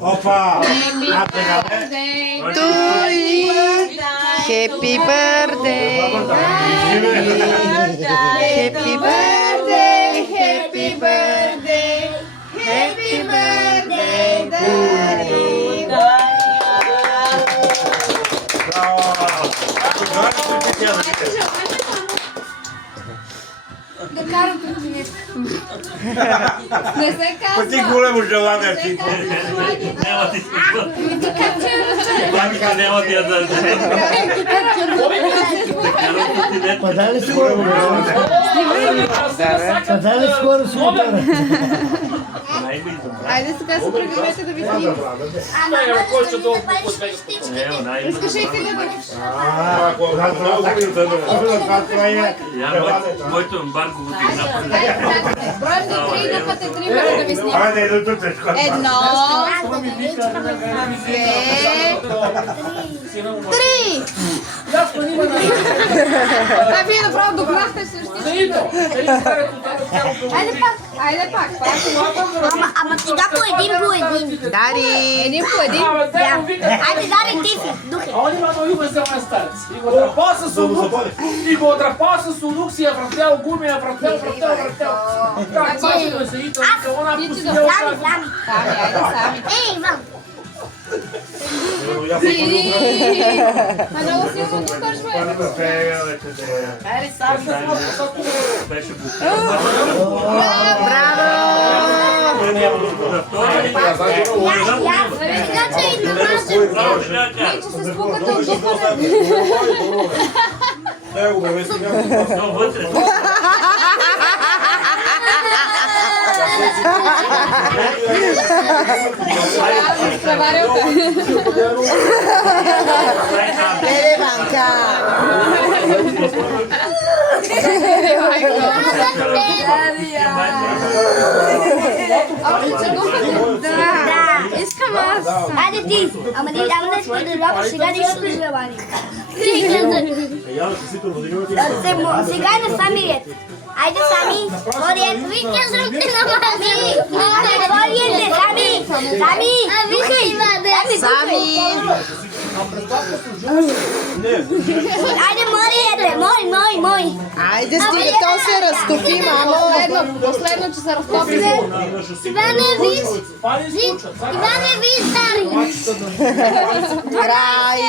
Опа! To you. Happy birthday. Happy birthday. Happy birthday. Happy birthday, darling. Да карам преди нещо. Не се казва. Пъти големо желание ти. Няма ти смисъл. Банките няма ти я да... Падали скоро. Падали скоро супер. Айде сега се прегърнете да ви снимам. Искаш ли ти да го... Моето ембарго го дигна. Броем до 3, на път е 3 пъти да ви снимам. Айде, едно тук. Едно, две, 3. А вие направо догнахте същия. Айде пак, айде пак. Ама сега по един. Дари. Един по един. Айде, Дари, ти си, духе. Oni imamo ljubav za ovaj starac. I go atrapao sa su unuk, si je vrteo gume, vrteo. Kako bačeno se i to, ona pustila u Сами, сами. Сами, айде сами. Ей, Иван. А много силно духаш, бе. Беше Браво. Сега че и намажем. Ей, че се спукате от духане. вътре. Ереvanka. Още че духате? Да. Искам аз. Айде ти. Ама не дам да споделя, сега не ще желание. Сега е на фамилията. Айде сами, ориент, викаш руки на мами. Айде, ориент, сами, сами, викай, Сами. Айде, мой. Айде стига, то се разтопи, мамо. Последно, че се разтопи. Иване, виж, Иване, виж, Дари. Край.